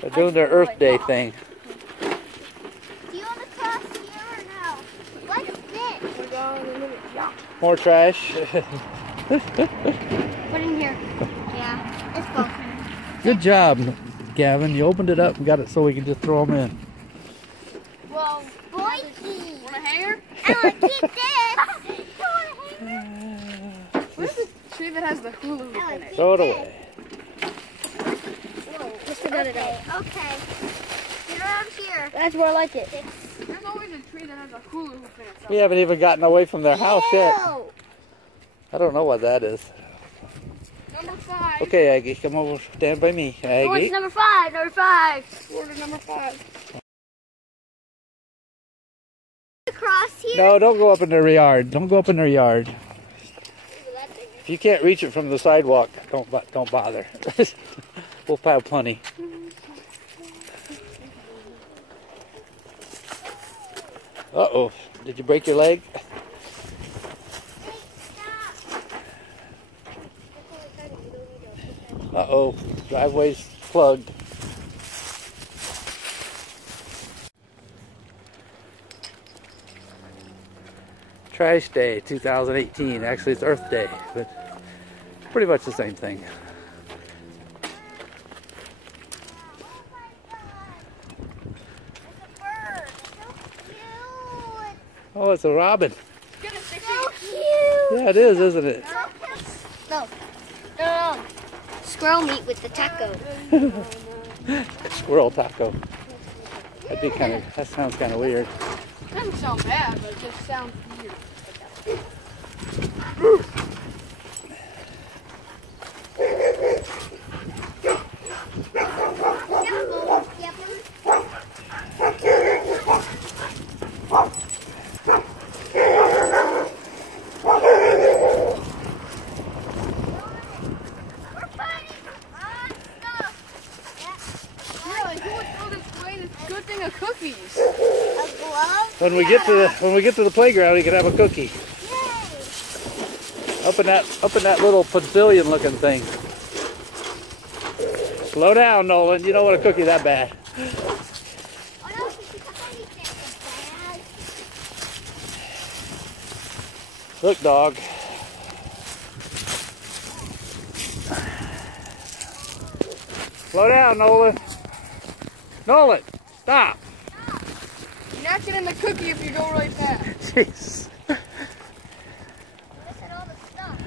They're doing their Earth Day thing. Do you want to cross here or no? What's this? We're going in a minute. Yeah. More trash. Put in here. Yeah, let's go. Good job, Gavin. You opened it up and got it so we can just throw them in. Well, Boykey. want a hanger? I want to keep this. You want a hanger? Where's the tree that has the hula hoop in it? Throw it away. Mr. Got it out. Okay. Get around here. That's where I like it. There's always a tree that has a hula hoop in it. We haven't even gotten away from their house yet. Ew. I don't know what that is. Number 5. Okay, Aggie, come over, stand by me. Oh, Aggie. it's number 5. Number 5. Order number 5. Across here. No, don't go up in their yard. Don't go up in their yard. If you can't reach it from the sidewalk, don't bother. We'll have plenty. Uh-oh. Did you break your leg? Uh-oh. Driveway's plugged. Trash Day 2018. Actually, it's Earth Day, but pretty much the same thing. Oh, it's a robin. So cute. Yeah, it is, isn't it? No. Squirrel meat with the taco. Squirrel taco. That sounds kind of weird. It doesn't sound bad, but it just sounds weird. Good thing of cookies. A glove? When we get to the playground, you can have a cookie. Yay. Up in that little pavilion looking thing. Slow down, Nolan. You don't want a cookie that bad. Oh no, anything bad. Look, dog. Slow down, Nolan. Nolan, stop. You're not getting the cookie if you go really fast. Jeez. Listen all the stuff.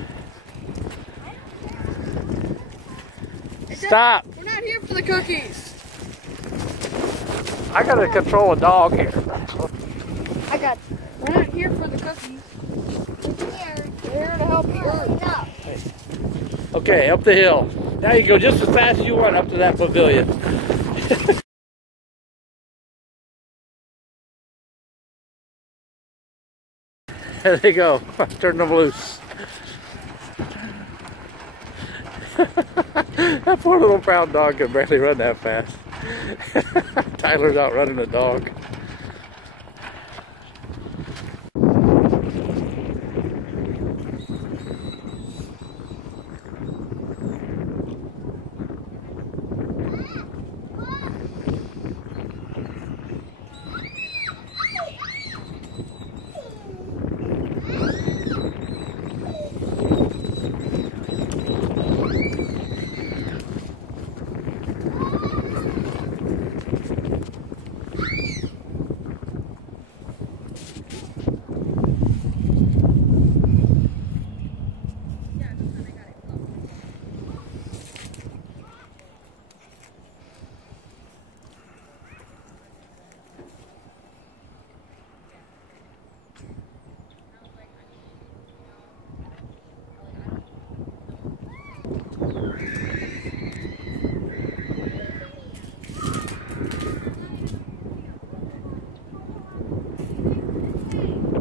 Stop. We're not here for the cookies. I gotta control a dog here. We're not here for the cookies. We're here to help you. No. Okay, up the hill. Now you go just as fast as you want up to that pavilion. There they go. Turn them loose. That poor little brown dog can barely run that fast. Tyler's out running the dog.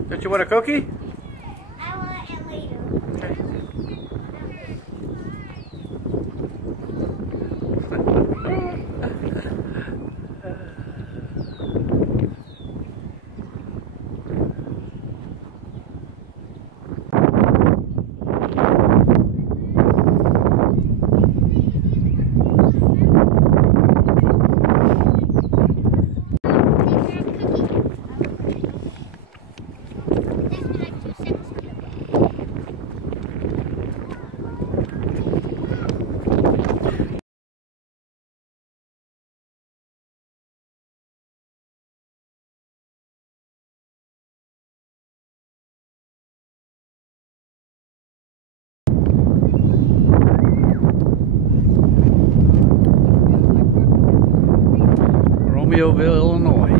Don't you want a cookie? I want it later. Leoville, Illinois.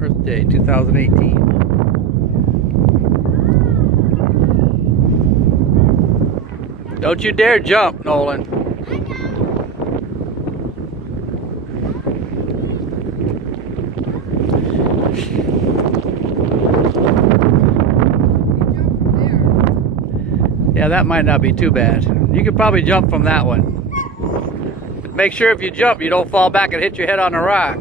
Earth Day 2018. Don't you dare jump, Nolan. Yeah, that might not be too bad. You could probably jump from that one. But make sure if you jump, you don't fall back and hit your head on a rock.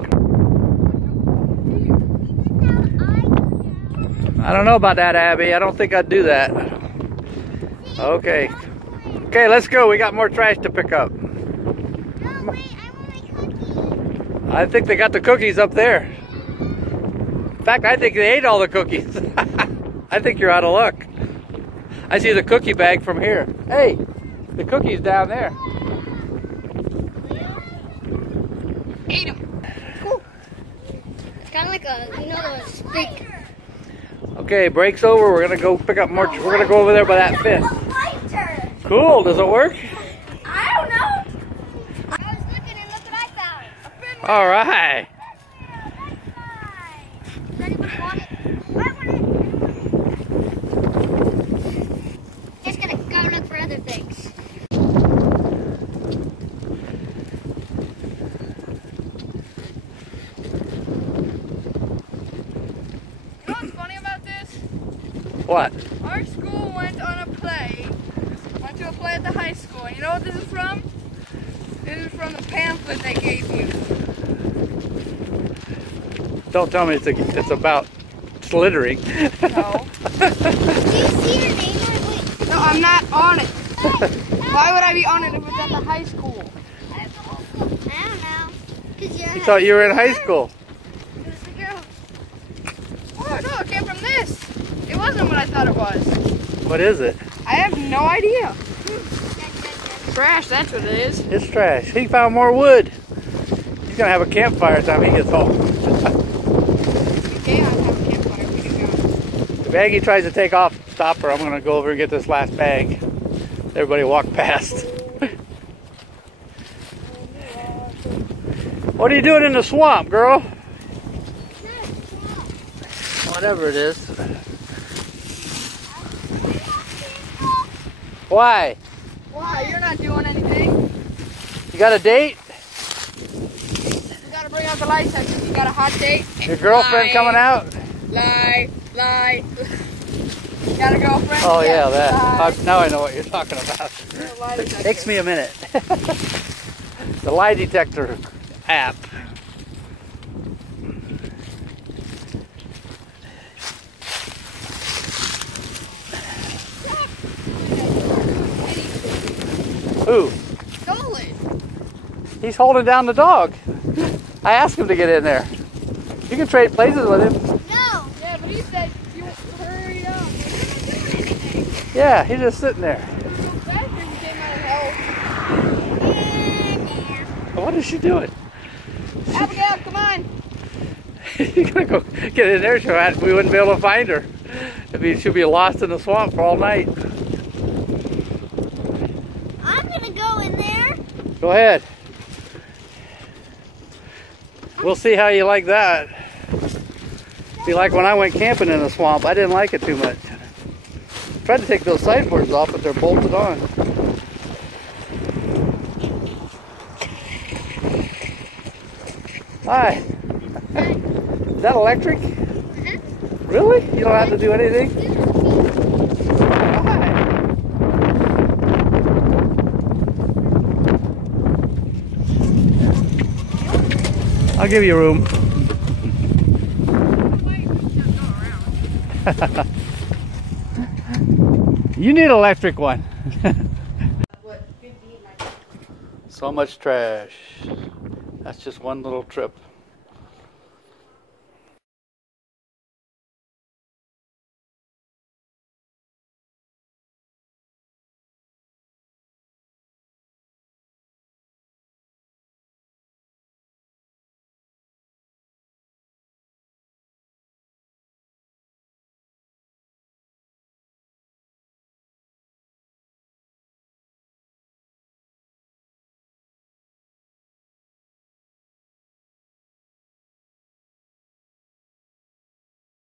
I don't know about that, Abby. I don't think I'd do that. Okay. Okay, let's go. We got more trash to pick up. No, wait, I want my cookies. I think they got the cookies up there. In fact, I think they ate all the cookies. I think you're out of luck. I see the cookie bag from here. Hey, the cookie's down there. Ate them. Cool. It's kind of like a, you know, those big. Okay, break's over. We're gonna go pick up more. We're gonna go over there by that fence. Cool. Does it work? I don't know. I was looking and look what I found. All right. Does anybody want it? I want it. Just gonna go look for other things. You know what's funny about this? What? Our school went on a play. Went to a play at the high school. And you know what this is from? This is from the pamphlet they gave you. Don't tell me it's about slithering. No. Do you see your name on it? Wait. No, I'm not on it. Why would I be on it if it's at the high school? I don't know. Cause you're You thought you were in high school. Oh no, it came from this. It wasn't what I thought it was. What is it? I have no idea. Trash, that's what it is. It's trash. He found more wood. He's gonna have a campfire time he gets home. Okay, I'll have a campfire. We can go. The baggie tries to take off. Stop her. I'm gonna go over and get this last bag. Everybody walk past. What are you doing in the swamp, girl? Whatever it is. Why? Why? You're not doing anything. You got a date? You gotta bring out the light detector. You got a hot date? Your girlfriend Lie. coming out? Lie. Lie. You got a girlfriend? Oh yeah, that. Lie. Now I know what you're talking about. Lie It detector. takes me a minute. The lie detector app. Who? Stolen. He's holding down the dog. I asked him to get in there. You can trade places with him. No. Yeah, but he said you hurry up. Yeah, he's just sitting there. What is she doing? Abigail, come on. You're gonna go get in there, so we wouldn't be able to find her. She'll be lost in the swamp for all night. I'm gonna go in there. Go ahead. We'll see how you like that. See, like when I went camping in the swamp, I didn't like it too much. Tried to take those sideboards off, but they're bolted on. Hi. Is that electric? Really? You don't have to do anything? Why? I'll give you room. You need an electric one. So much trash. That's just one little trip.